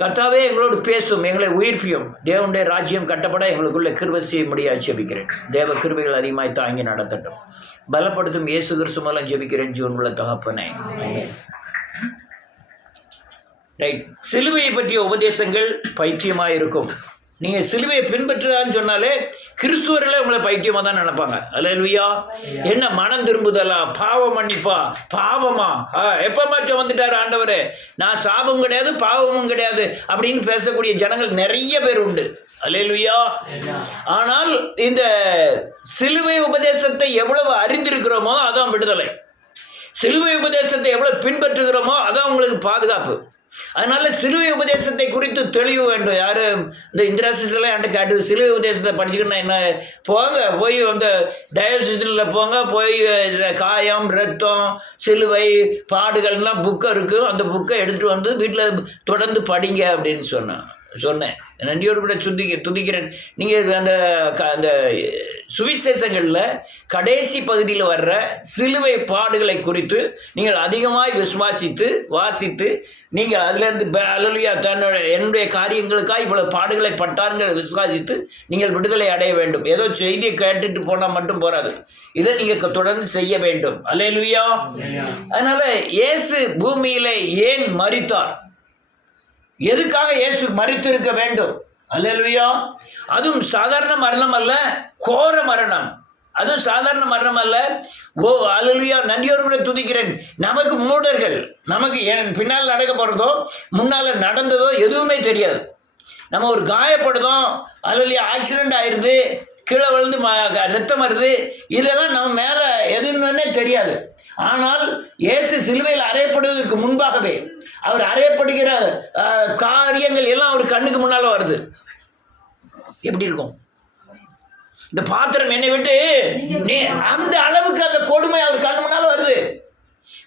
கர்த்தாவே எங்களோடு பேசும், எங்களை உயிர்ப்பியும். தேவனுடைய ராஜ்யம் கட்டப்பட எங்களுக்குள்ள கிருபை செய்ய முடியாது ஜெபிக்கிறேன். தேவ கிருபைகள் அதிகமாய் தாங்கி நடத்தட்டும். பலப்படுத்தும் இயேசு கிறிஸ்து மூலம் ஜெபிக்கிறேன் ஜீவனுள்ள தகப்பனே. ரைட். சிலுவையை பற்றிய உபதேசங்கள் பைத்தியமாக இருக்கும். நீங்கள் சிலுவையை பின்பற்றுறான்னு சொன்னாலே கிறிஸ்துவர்களே உங்களை பைத்தியமாக தான் நினைப்பாங்க. அல்லேலூயா. என்ன மனம் திரும்புதலா, பாவம் மன்னிப்பா, பாவமா, எப்பமாச்சும் வந்துட்டார் ஆண்டவரே, நான் சாபம் கிடையாது பாவமும் கிடையாது அப்படின்னு பேசக்கூடிய ஜனங்கள் நிறைய பேர் உண்டு. அல்லேலூயா. ஆனால் இந்த சிலுவை உபதேசத்தை எவ்வளவு அறிந்திருக்கிறோமோ அதான் விடுதலை. சிலுவை உபதேசத்தை எவ்வளவு பின்பற்றுகிறோமோ அதான் உங்களுக்கு பாதுகாப்பு. அதனால சிலுவை உபதேசத்தை குறித்து தெளிவு வேண்டும். யாரும் இந்த இந்திராசிஸ்டெல்லாம் என்கிட்ட கேட்டு சிலுவை உபதேசத்தை படிச்சுக்கணும் என்ன, போங்க போய் அந்த டயோசிஸில் போங்க, போய் காயம் ரத்தம் சிலுவை பாடுகள்லாம் புக்கை இருக்குது, அந்த புக்கை எடுத்துகிட்டு வந்து வீட்டில் தொடர்ந்து படிங்க அப்படின்னு சொன்னேன். நன்றியோடு கூட துதிக்கிறேன். நீங்கள் அந்த சுவிசேஷங்களில் கடைசி பகுதியில் வர்ற சிலுவை பாடுகளை குறித்து நீங்கள் அதிகமாக விசுவாசித்து வாசித்து நீங்கள் அதுலேருந்து அல்லேலூயா என்னுடைய காரியங்களுக்காக இவ்வளவு பாடுகளை பட்டாருங்கிற விசுவாசித்து நீங்கள் விடுதலை அடைய வேண்டும். ஏதோ செய்தியை கேட்டுட்டு போனால் மட்டும் போராது, இதை நீங்கள் தொடர்ந்து செய்ய வேண்டும். அல்லேலூயா. அதனால் இயேசு பூமியிலே ஏன் மரித்தார், எதுக்காக இயேசு மரித்திருக்க வேண்டும்? அல்லேலூயா. அதுவும் சாதாரண மரணம் அல்ல, கோர மரணம். அதுவும் சாதாரண மரணம் அல்ல. அல்லேலூயா. நன்றியோடு கூட துதிக்கிறேன். நமக்கு மூடர்கள், நமக்கு பின்னால் நடக்க போகிறதோ முன்னால் நடந்ததோ எதுவுமே தெரியாது. நம்ம ஒரு காயப்படுதோம், அல்லேலூயா, ஆக்சிடெண்ட் ஆயிடுது, கீழே விழுந்து ரத்தம் வருது, இதெல்லாம் நம்ம மேலே எதுன்னே தெரியாது. ஆனால் இயேசு சிலுவையில் அறையப்படுவதற்கு முன்பாகவே அவர் அறையப்படுகிற காரியங்கள் எல்லாம் அவர் கண்ணுக்கு முன்னால் வருது. எப்படி இருக்கும் இந்த பாத்திரம் என்னை விட்டு, அந்த அளவுக்கு அந்த கொடுமை அவர் கண்ணு முன்னால் வருது.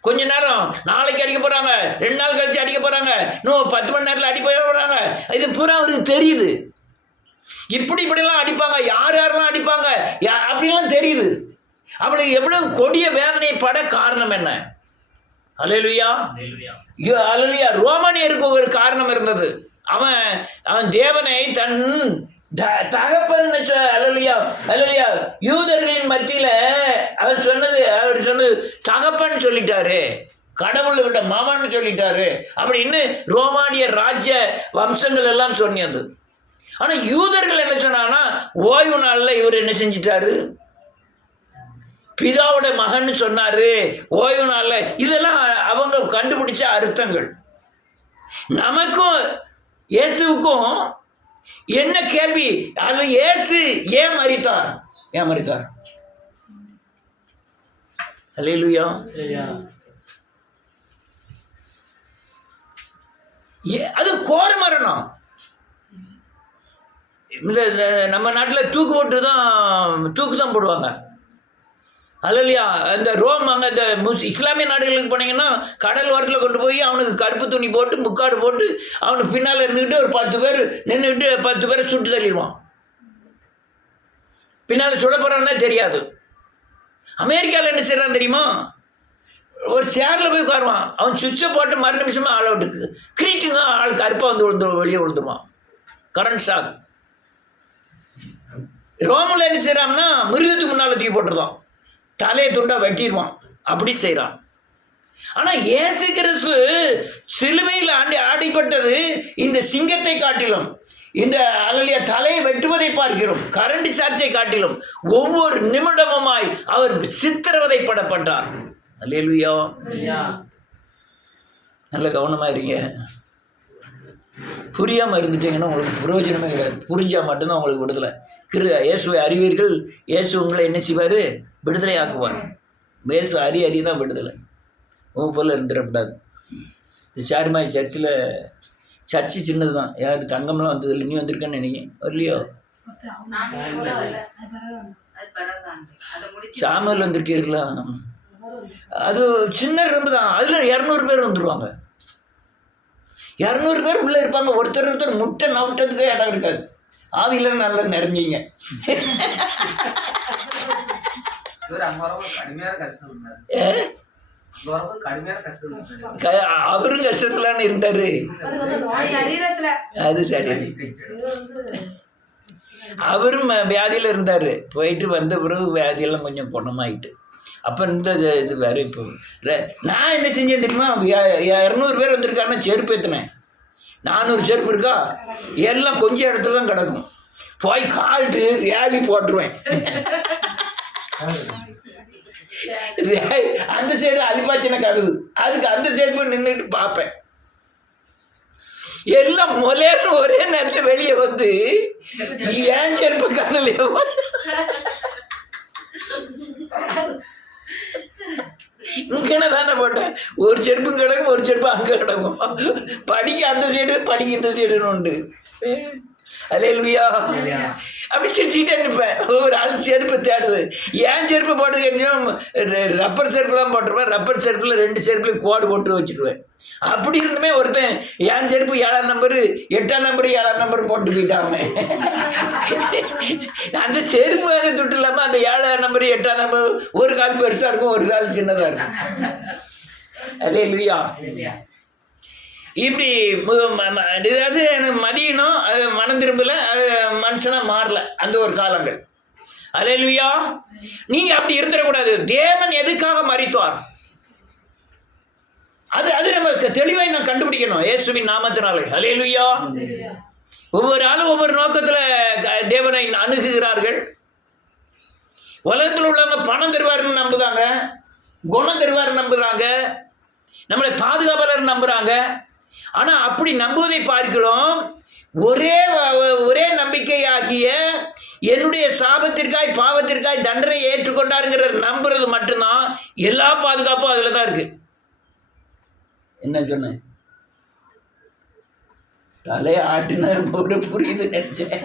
கொஞ்ச நேரம் நாளைக்கு அடிக்க போகிறாங்க, 2 நாள் கழிச்சு அடிக்க போகிறாங்க, இன்னும் 10 மணி நேரத்தில் அடிக்க போகிறாங்க. இது பூரா அவருக்கு தெரியுது. இப்படிலாம் அடிப்பாங்க, யாரெல்லாம் அடிப்பாங்க அப்படிலாம் தெரியுது. அவளுக்கு எவ்வளவு கொடிய வேதனை பட காரணம் என்ன? அல்லேலூயா. அல்லேலூயா. ரோமானியருக்கு ஒரு காரணம் இருந்தது. அவன் தேவனை தன் தகப்பன், அல்லேலூயா அல்லேலூயா, யூதர்களின் மத்தியில் அவர் சொன்னது தகப்பன் சொல்லிட்டாரு, கடவுள்கிட்ட மாமான்னு சொல்லிட்டாரு அப்படின்னு ரோமானிய ராஜ்ய வம்சங்கள் எல்லாம் சொன்னது. ஆனால் யூதர்கள் என்ன சொன்னாங்கன்னா, ஓய்வு நாளில் இவர் என்ன செஞ்சிட்டாரு, பிதாவோட மகன் சொன்னாரு, ஓய்வு நாளில். இதெல்லாம் அவங்க கண்டுபிடிச்ச அர்த்தங்கள். நமக்கும் இயேசுவுக்கும் என்ன கேள்வி? அது இயேசு ஏன் மரித்தார்? அல்லேலூயா. அது கோர மரணம். நம்ம நாட்டில் தூக்கு தான் போடுவாங்க. அல்லேலூயா. அந்த ரோம் அங்கே இந்த இஸ்லாமிய நாடுகளுக்கு போனீங்கன்னா கடல் ஓரத்தில் கொண்டு போய் அவனுக்கு கருப்பு துணி போட்டு முக்காடு போட்டு அவனுக்கு பின்னால் இருந்துக்கிட்டு ஒரு 10 பேர் நின்றுக்கிட்டு 10 பேரை சுட்டு தள்ளிடுவான். பின்னால் சுட போகிறான்னே தெரியாது. அமெரிக்காவில் என்ன செய்கிறான் தெரியுமா? ஒரு சேரில் போய் உட்காருவான், அவன் சுவிட்சை போட்டு மறு நிமிஷமாக ஆள் அவுட்டுக்கு கிரீட்டுங்க, ஆள் கருப்பாக வந்து வெளியே விழுந்துருவான். Current shock. ரோமில் என்ன செய்கிறான்னா மிருகத்துக்கு முன்னால் தூக்கி போட்டுருதான், தலையை துண்டா வெட்டிடுவான். அப்படி செய்கிறான். ஆனால் இயேசு கிறிஸ்து சிலுவையில் ஆடிப்பட்டது இந்த சிங்கத்தை காட்டிலும், இந்த அல்லேலூயா தலையை வெட்டுவதை பார்க்கிறோம், கரண்ட் சார்ஜை காட்டிலும் ஒவ்வொரு நிமிடமுமாய் அவர் சித்திரவதைப்படப்பட்டார். அல்லேலூயா. நல்ல கவனமாக இருங்க. புரியாமல் இருந்துட்டீங்கன்னா உங்களுக்கு பிரயோஜனமே கிடையாது. புரிஞ்சால் மட்டும்தான் உங்களுக்கு விடுதலை. இயேசுவை அறிவீர்கள், இயேசு உங்களை என்ன செய்வார்? விடுதலை ஆக்குவார். இயேசு அறி தான் விடுதலை. உங்கள் போல் இருந்துடக்கூடாது. சாரிமாய் சர்ச்சு சின்னது தான், யார் தங்கம்லாம் வந்தது இல்லை. நீ வந்திருக்கேன்னு நினைக்கிறேன், வரலையோ? சாமியில் வந்திருக்கீர்களா? அது சின்ன ரொம்ப தான். அதில் 200 பேர் வந்துடுவாங்க. 200 பேர் உள்ளே இருப்பாங்க. ஒருத்தர் முட்டை நவுட்டதுக்கே இடம் இருக்காது. ஆவியில் நல்லா நிறைஞ்சிங்க. அவரும் கஷ்டத்துலான்னு இருந்தாரு. அது சரி, அவரும் வியாதியில இருந்தாரு. போயிட்டு வந்த பிறகு வியாதியெல்லாம் கொஞ்சம் குணமாயிட்டு. அப்போ இந்த இது வேறு. இப்போ நான் என்ன செஞ்சேன் தெரியுமா? 200 பேர் வந்திருக்காங்கன்னா செருப்பு ஏற்றினேன். 400 செருப்பு இருக்கா, எல்லாம் கொஞ்சம் இடத்துல தான் கிடக்கும். போய் கால்ட்டு ரேவி போட்டுருவேன். அந்த சைடு அலிப்பாச்சின கதவு, அதுக்கு அந்த சைடு போய் நின்றுட்டு பார்ப்பேன். எல்லாம் மொலேன்னு ஒரே நேரத்தில் வெளியே வந்து ஏன் செருப்பு கண்ணிலையோ இங்கே தானே போட்டேன். ஒரு செருப்பு கிடக்கும், ஒரு செருப்பு அங்கே கிடக்கும். படிக்க அந்த சைடு, படிக்க இந்த சைடுன்னு உண்டு. அல்லேலூயா. அப்படி சிரிச்சுக்கிட்டே நிற்பேன். ஒவ்வொரு ஆள் செருப்பு தேடுது. ஏன் செருப்பு போட்டு தெரிஞ்சோம், ரப்பர் செருப்புலாம் போட்டுருவேன். ரப்பர் செருப்பில் 2 செருப்புலையும் கோடு போட்டு வச்சுருவேன். அப்படி இருந்துமே ஒருத்தன் என் செருப்பு 7ஆம் நம்பரு, 8ஆம் நம்பரு, 7ஆம் நம்பர் போட்டு போயிட்டாங்க. அந்த செருப்பு மேலே துட்டு இல்லாமல் அந்த 7ஆம் நம்பரு, 8ஆம் நம்பர் ஒரு கால் பெருசாக இருக்கும், ஒரு கால் சின்னதாக இருக்கும். அல்லேலூயா. இப்படி ஏதாவது எனக்கு மதியணும், அது மனம் திரும்பல, அது மனுஷனாக மாறல அந்த ஒரு காலங்கள். அல்லேலூயா. நீங்கள் அப்படி இருந்துடக்கூடாது. தேவன் எதுக்காக மரித்தார், அது நம்ம தெளிவாக நான் கண்டுபிடிக்கணும் இயேசுவின் நாமத்தினாலே. அல்லேலூயா. ஒவ்வொரு ஆளும் ஒவ்வொரு நோக்கத்தில் தேவனை அணுகுகிறார்கள். உலகத்தில் உள்ளவங்க பணம் தருவாருன்னு நம்புகிறாங்க, குணம் தருவாருன்னு நம்புகிறாங்க, நம்மளை பாதுகாப்பாளர் நம்புகிறாங்க. ஆனால் அப்படி நம்புவதை பார்க்கிறோம். ஒரே நம்பிக்கையாகிய என்னுடைய சாபத்திற்காய் பாவத்திற்காய் தண்டனை ஏற்றுக்கொண்டாருங்கிற நம்புறது மட்டும்தான். எல்லா பாதுகாப்பும் அதில் தான் இருக்கு. என்ன சொன்ன தலையை ஆட்டினார் போட புரியுது நினைச்சேன்.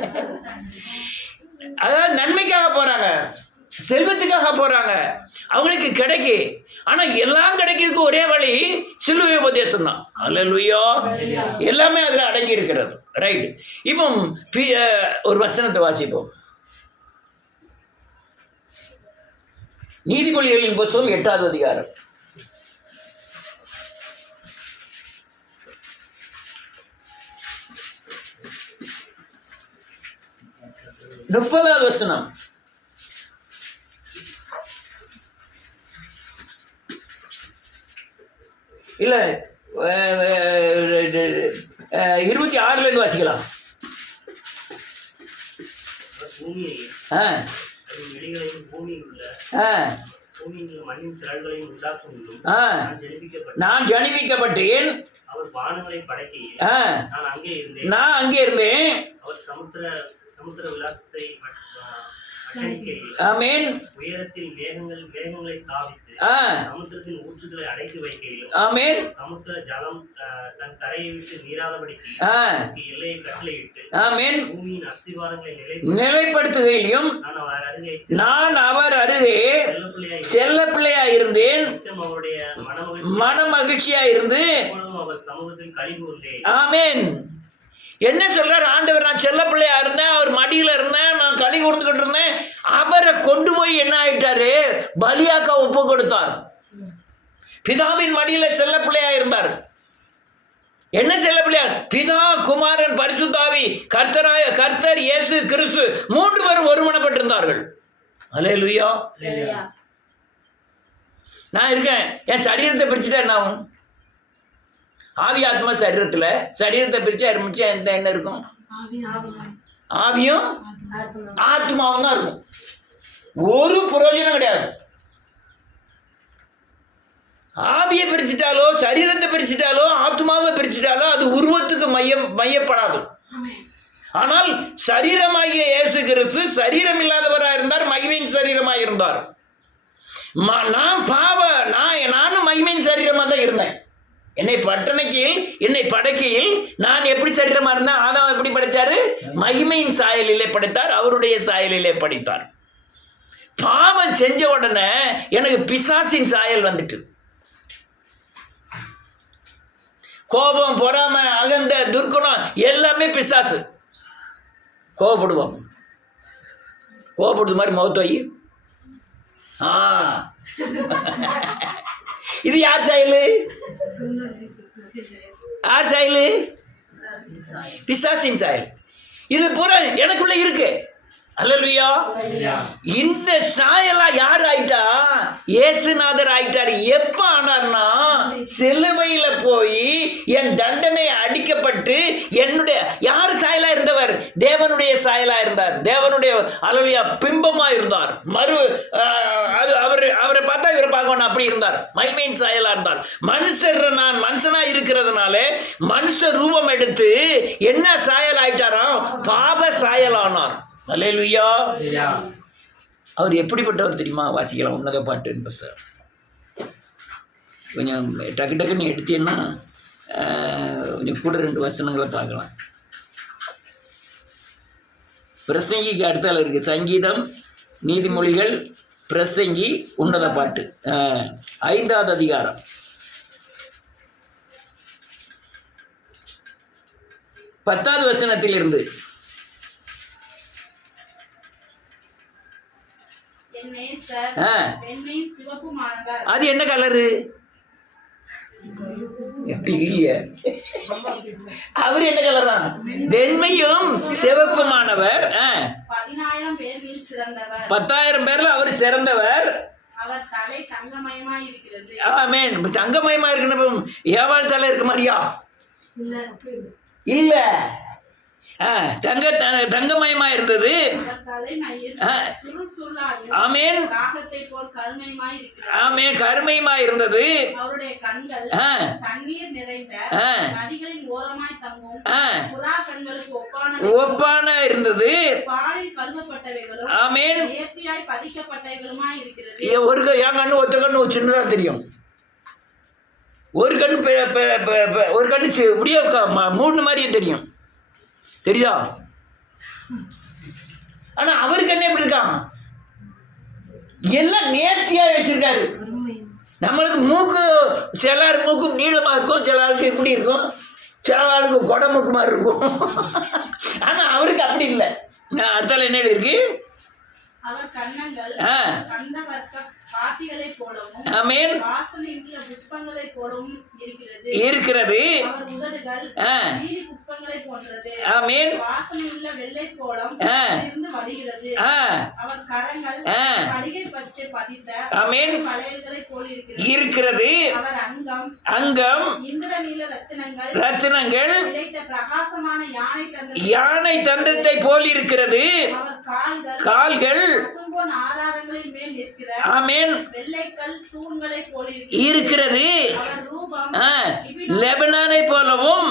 அதாவது நன்மைக்காக போறாங்க, செல்வத்துக்காக போறாங்க, அவங்களுக்கு கிடைக்கு. ஆனால் எல்லாம் கிடைக்கிறதுக்கு ஒரே வழி சிலுவை உபதேசம் தான். அல்லேலூயா. எல்லாமே அதில் அடங்கி இருக்கிறது. ரைட். இப்போ ஒரு வசனத்தை வாசிப்போம். நீதிமொழிகளின் புத்தகம் 8ஆவது அதிகாரம் 30வது வசனம். இல்லை 26 வாசிக்கலாம். நான் ஜனிப்பிக்கப்பட்டேன், நான் அங்கே இருந்தேன். ஆமென். உயரத்தில் மேகங்களை ஸ்தாபித்து சமுத்திரத்தின் ஊற்றுகளை அடைத்து வைக்கையிலும் ஆமென். சமுத்திர ஜலம் தன் கரையை விட்டு நீராதபடிக்கு எல்லையை கட்டளையிட்டு ஆமென். பூமியின் அஸ்திவாரங்களை நிலைப்படுத்துகையிலும் நான் அவர் அருகே செல்ல பிள்ளையா இருந்தேன், அவருடைய மன மகிழ்ச்சியா இருந்து அவர் சமூகத்தில் களி கூர்ந்தேன். ஆமென். என்ன சொல்றார் ஆண்டவர்? நான் செல்ல பிள்ளையா இருந்தேன், அவர் மடியில் இருந்தேன், நான் களி கூர்ந்துகிட்டு இருந்தேன். அவரை கொண்டு போய் என்ன ஆயிட்டாரு, பலியாக்க ஒப்பு கொடுத்தார். பிதாவின் மடியில் செல்ல பிள்ளையா இருந்தார். என்ன செல்ல பிள்ளையா? பிதா, குமாரன், பரிசுத்தாவி, கர்த்தர் இயேசு கிறிஸ்து 3 பேரும் ஒருமனப்பட்டிருந்தார்கள். அல்லேலூயா. நான் இருக்கேன், என் சரீரத்தை பிரிச்சுட்டேன். நான் ஆவி ஆத்மா சரீரத்தை பிரிச்சா என்ன இருக்கும்? ஆவியும் ஆத்மாவும் தான் இருக்கும். ஒரு பிரயோஜனம் கிடையாது. ஆவியை பிரிச்சுட்டாலோ, சரீரத்தை பிரிச்சுட்டாலோ, ஆத்மாவை பிரிச்சுட்டாலோ அது உருவத்துக்கு மையப்படாது. ஆனால் சரீரமாகிய இயேசு கிறிஸ்து சரீரம் இல்லாதவராக இருந்தார், மகிமையின் சரீரமாக இருந்தார். நானும் மகிமையின் சரீரமாக தான் இருந்தேன். என்னை படைக்கையில் நான் எப்படி சரீரமா இருந்தேன்? ஆதாம் எப்படி படைத்தாரு? மகிமையின் சாயலிலே படைத்தார், அவருடைய சாயலிலே படைத்தார். பாவம் செஞ்ச உடனே எனக்கு பிசாசின் சாயல் வந்துட்டு. கோபம், பொறாமை, அகந்த, துர்க்குணம் எல்லாமே பிசாசு. கோபப்படுறது மாதிரி முகத்தோய் இது யார் சாயல்? யார் சாயல்? பிசாசின் சாயல். இது பூரா எனக்குள்ள இருக்கு. அல்லேலூயா. இந்த சாயலா யார் ஆயிட்டா? இயேசுநாதர் ஆயிட்டார். எப்ப ஆனார்னா, சிலுவையில போய் என் தண்டனை அடிக்கப்பட்டு என்னுடைய யார் சாயலா இருந்தவர்? தேவனுடைய சாயலா இருந்தார். தேவனுடைய அல்லேலூயா பிம்பமா இருந்தார். அவரை பார்த்தா இவரை பார்க்கணும் அப்படி இருந்தார். மகிமையின் சாயலா இருந்தார். நான் மனுஷனா இருக்கிறதுனால மனுஷ ரூபம் எடுத்து என்ன சாயல் ஆயிட்டாராம்? பாப சாயலானார். அல்லேலூயா. அவர் எப்படிப்பட்டவர் தெரியுமா? வாசிக்கலாம் உன்னத பாட்டு சார். கொஞ்சம் டக்கு டக்குன்னு எடுத்தீங்கன்னா கொஞ்சம் கூட 2 வசனங்களை பார்க்கலாம். பிரசங்கிக்கு அடுத்தால இருக்கு. சங்கீதம், நீதிமொழிகள், பிரசங்கி, உன்னத பாட்டு, 5வது அதிகாரம் 10வது வசனத்திலிருந்து. அது என்ன கலரு? அவர் என்ன கலர் தான்? வெண்மையும் சிவப்புமானவர். 10,000 பேர்ல அவர் சிறந்தவர். ஆமென். தங்கமயமா இருக்கணும். ஏவாள் தலை இருக்க மாதிரியா? இல்ல, தங்கமயமா இருந்தது. ஆமென். ஆமென். கருமையமா இருந்தது. ஒப்பான இருந்தது. ஆமென். என் கண்ணு ஒத்த கண்ணு சின்னதா தெரியும். ஒரு கண்ணு இப்படியே மூணு மாதிரியே தெரியும். தெரியுதா? ஆனா அவருக்கு என்ன எப்படி இருக்கான்? எல்லாம் நேர்த்தியா வச்சிருக்காரு. நம்மளுக்கு மூக்கு சில மூக்கு நீளமா இருக்கும், சில ஆளுக்கு இப்படி இருக்கும், சில ஆளுக்கு கொடமுக்கு மாதிரி இருக்கும். ஆனா அவருக்கு அப்படி இல்லை. அடுத்தால என்ன எழுதிருக்கு? இருக்கிறது. இருக்கிறது. அங்கம் ரத்தினங்கள் யானை தந்தத்தை போல் இருக்கிறது. கால்கள் இருக்கிறது. லெபனானை போலவும்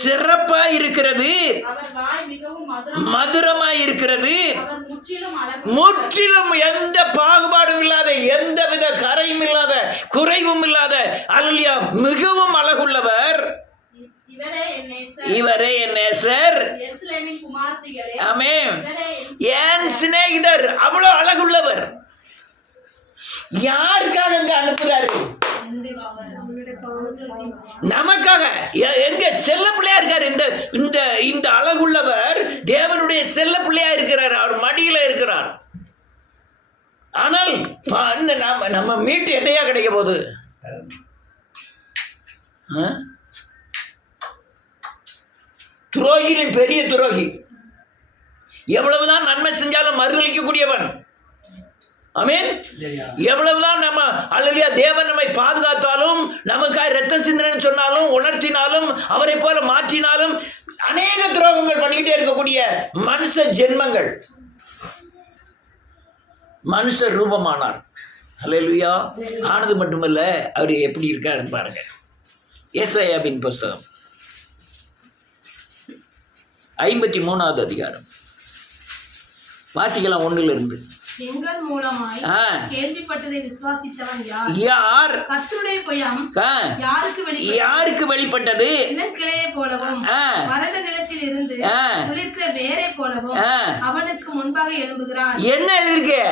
சிறப்பாய் இருக்கிறது. மதுரமாய் இருக்கிறது. முற்றிலும் எந்த பாகுபாடும் இல்லாத, எந்தவித கரையும் இல்லாத, குறைவும் இல்லாத, அல்லேலூயா, மிகவும் அழகுள்ளவர். இவரே என் நேசர். ஆமென். என் சிநேகிதர். அவ்வளவு அழகுள்ளவர். யாருக்காக அங்க அனுப்புறாரு? நமக்காக. எங்க செல்ல பிள்ளையா இருக்காரு. இந்த அழகுள்ளவர் தேவனுடைய செல்ல பிள்ளையா இருக்கிறார். அவர் மடியில இருக்கிறார். ஆனால் நம்ம மீட்டு என்னையா கிடைக்க போகுது? துரோகியின் பெரிய துரோகி. எவ்வளவுதான் நன்மை செஞ்சாலும் மறுதளிக்கக்கூடியவன். ஆமென். எவ்வளவுதான் நம்ம அல்லேலூயா தேவன் நம்மை பாதுகாத்தாலும், நமக்காக ரத்தம் சிந்தனை சொன்னாலும், உணர்த்தினாலும், அவரை போல மாற்றினாலும், அநேக துரோகங்கள் பண்ணிக்கிட்டே இருக்கக்கூடிய மனுஷ ஜென்மங்கள். மனுஷ ரூபமானார். அல்லேலூயா. ஆனது மட்டுமல்ல, அவர் எப்படி இருக்காருன்னு பாருங்க. ஏசாயாவின் புஸ்தகம் 53வது அதிகாரம் வாசிக்கலாம் 1லிருந்து. எங்கள் மூலமாய் கேள்விப்பட்டதை விசுவாசித்தவன் யார்? கர்த்தருடைய புயம் யாருக்கு வெளிப்பட்டது? இளங்கிளையை போலவும் வறண்ட நிலத்தில் இருந்து துளிர்க்கிற வேரை போலவும் அவனுக்கு முன்பாக எழும்புகிறான். என்ன எழுதிருக்கு?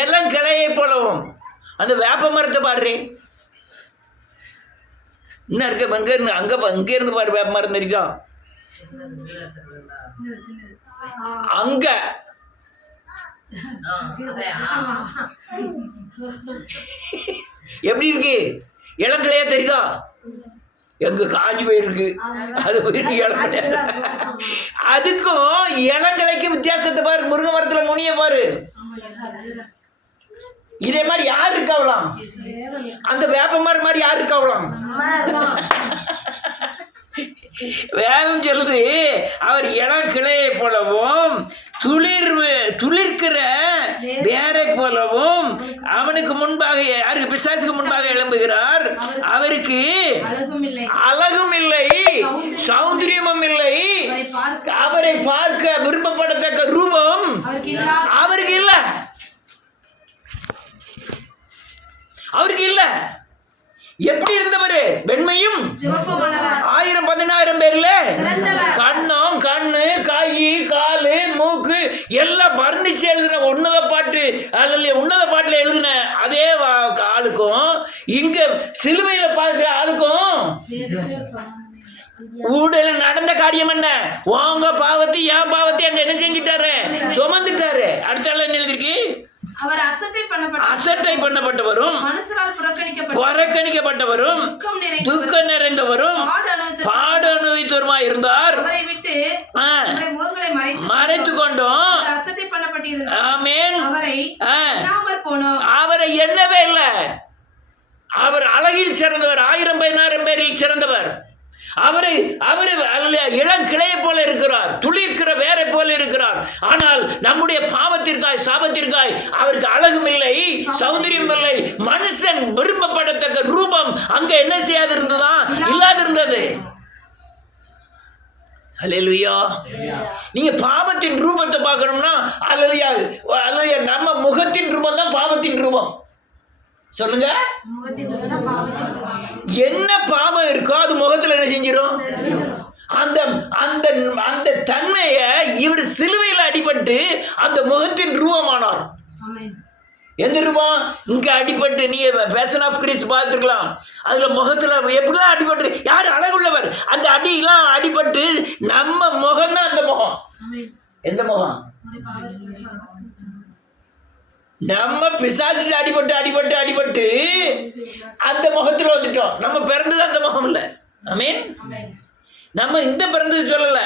இளங்கிளையை போலவும். அந்த வேப்ப மரத்தை பாரு. என்ன இருக்கு? அங்க இருந்து பாரு. வேப்ப மரம் இருக்கும் அங்க. எப்படி இருக்கு? இளங்கிளையா தெரியுதா? எங்க காஞ்சி போயிருக்கு, அது போயிருக்கு இளங்கிளையா. அதுக்கும் இளங்கிளைக்கும் வித்தியாசத்தை பாரு. முருங்க மரத்துல முனிய பாரு. இதே மாதிரி யார் இருக்காவலாம்? அந்த வேப்ப மரம் மாதிரி யார் இருக்காவலாம்? வேதம் சொல்லுது, அவர் இளங்கிளையை போலவும் துளிர்க்கிற வேரை போலவும் அவனுக்கு முன்பாக, யாருக்கு? பிசாசுக்கு முன்பாக எழும்புகிறார். அவருக்கு அழகும் இல்லை, சௌந்தரியமும் இல்லை, அவரை பார்க்க விரும்பப்படத்தக்க ரூபம் அவருக்கு இல்லை. அவருக்கு இல்ல. எப்படி இருந்தவர்? வெண்மையும் 1000-10000 பேர்ல கண்ணும், கண்ணு, கை, காலு, மூக்கு எல்லாம் வர்ணிச்சு எழுதின உன்னத பாட்டு. அதுல உன்னத பாட்டுல எழுதின அதே ஆளுக்கும் இங்க சிலுவையில பார்க்கிற ஆளுக்கும் ஊடல நடந்த காரியம் என்ன? உங்க பாவத்தை என் பாவத்தை அங்க என்ன செஞ்சிட்டாரு? சுமந்துட்டாரு. அடுத்த என்ன எழுதிருக்கு? அவர் அசட்டை பண்ணப்பட்டவரும் புறக்கணிக்கப்பட்டவரும் துக்கம் நிறைந்தவரும் பாடு அனுபவித்தவருமாய் இருந்தார். மறைத்து கொண்டோம். ஆமென். அவரை எண்ணவே இல்லை. அவர் அழகில் சிறந்தவர், 1000-10000 பேரில் சிறந்தவர். அவரை இளம் கிளையை போல இருக்கிறார், துளிர்க்கிற வேரை போல இருக்கிறார். ஆனால் நம்முடைய பாவத்திற்காய், சாபத்திற்காய் அவருக்கு அழகும் இல்லை, சௌந்தரியம் இல்லை, மனுஷன் விரும்பப்படத்தக்க ரூபம் அங்க என்ன செய்யாது இருந்ததா? இல்லாதிருந்தது. அல்லேலூயா. நீங்க பாவத்தின் ரூபத்தை பார்க்கணும்னா அல்லேலூயா, நம்ம முகத்தின் ரூபம் தான் பாவத்தின் ரூபம். சொல்லுங்க, என்ன பாவம் இருக்கோ அது முகத்துல என்ன செஞ்சிடும்? அந்த அந்த அந்த தன்மையை இவர் சிலுவையில் அடிபட்டு அந்த முகத்தின் ரூபமானார். எந்த ரூபம்? இங்க அடிபட்டு, நீ பேஷன் ஆஃப் கிறிஸ்ட் பார்த்துக்கலாம். அதுல முகத்துல எப்படிலாம் அடிபட்டு, யார் அழகுள்ளவர், அந்த அடியெல்லாம் அடிபட்டு நம்ம முகம் தான் அந்த முகம். எந்த முகம்? நம்ம பிசாசுக்கு அடிபட்டு அந்த முகத்தில் வந்துட்டோம். நம்ம பிறந்தது அந்த முகம் இல்லை. ஆமென். நம்ம இந்த பிறந்தது சொல்லல,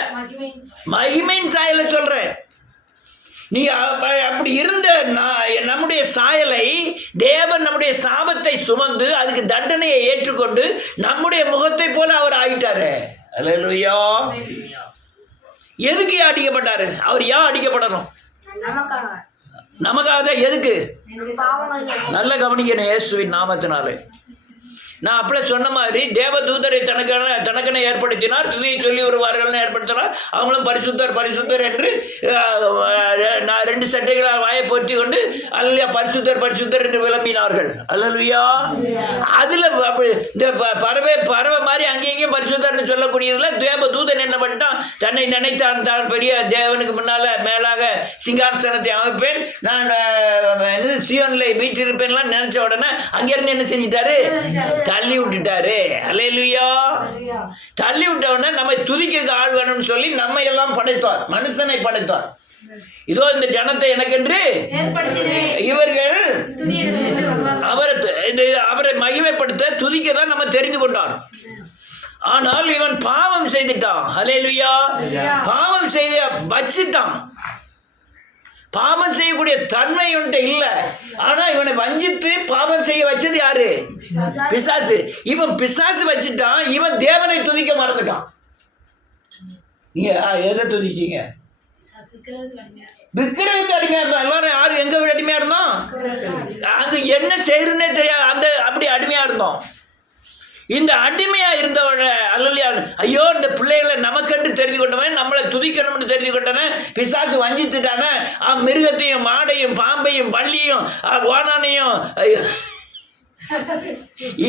மகிமையின் சாயலை சொல்றேன். நீ அப்படி இருந்த நம்முடைய சாயலை தேவன் நம்முடைய சாபத்தை சுமந்து அதுக்கு தண்டனையை ஏற்றுக்கொண்டு நம்முடைய முகத்தை போல அவர் ஆயிட்டாரு. அல்லேலூயா. எதுக்கு அடிக்கப்பட்டாரு? அவர் ஏன் அடிக்கப்படணும்? நமக்காக தான். எதுக்கு? நல்ல கவனிக்கணும். இயேசுவின் நாமத்தினாலே. நான் அப்படியே சொன்ன மாதிரி தேவதூதரை தனக்கென ஏற்படுத்தினார், துதியை சொல்லி வருவார்கள்னு ஏற்படுத்தினார். அவங்களும் பரிசுத்தர் என்று நான் 2 சட்டைகளால் வாயை பொருத்தி கொண்டு அல்லையா பரிசுத்தர் என்று விளம்பினார்கள். அல்லேலூயா. அதில் இந்த பறவை மாதிரி அங்கேயும் பரிசுத்தர்னு சொல்லக்கூடியதுல தேவதூதன் என்ன பண்ணிட்டான்? தன்னை நினைத்தான் தான் பெரிய தேவனுக்கு முன்னால மேலாக சிங்காசனத்தை அமைப்பேன், நான் சீயோனில் வீற்றிருப்பேன்லாம் நினைச்ச உடனே அங்கிருந்து என்ன செஞ்சிட்டாரு? தள்ளி விட்டுட்டாரு. அல்லேலூயா. தள்ளி விட்டவுடனே நம்ம துதிக்க ஆள் வேணும்னு சொல்லி நம்ம எல்லாம் படைத்தார், மனுஷனை படைத்தார். இதோ இந்த ஜனத்தை எனக்கென்று இவர்கள் அவரை மகிமைப்படுத்த துதிக்க தான் நம்ம தெரிந்து கொண்டார். ஆனால் இவன் பாவம் செய்துட்டான். அல்லேலூயா. பாவம் செய்த வச்சிட்டான். பாவம் செய்யக்கூடிய தன்மை இவன்கிட்ட இல்லை. ஆனா இவனை வஞ்சித்து பாவம் செய்ய வச்சது யாரு? பிசாசு. இவன் பிசாசு வச்சுட்டான். இவன் தேவனை துதிக்க மறந்துட்டான். நீங்க எதை துதிச்சீங்க? விக்கிரகத்துக்கு அடிமையா இருந்தோம். எல்லாரும் யாரு எங்க அடிமையா இருந்தோம்? அங்க என்ன செய்யறதுன்னே தெரியாது, அப்படி அடிமையா இருந்தோம். இந்த அடிமையா இருந்தவன அல்லையா, ஐயோ இந்த பிள்ளைகளை நமக்கென்று தெரிந்து கொண்டவன், நம்மளை துதிக்கணும்னு தெரிந்து கொண்டவன் பிசாசு வஞ்சித்துட்டான. மிருகத்தையும் மாடையும் பாம்பையும் பள்ளியும் ஓனானையும்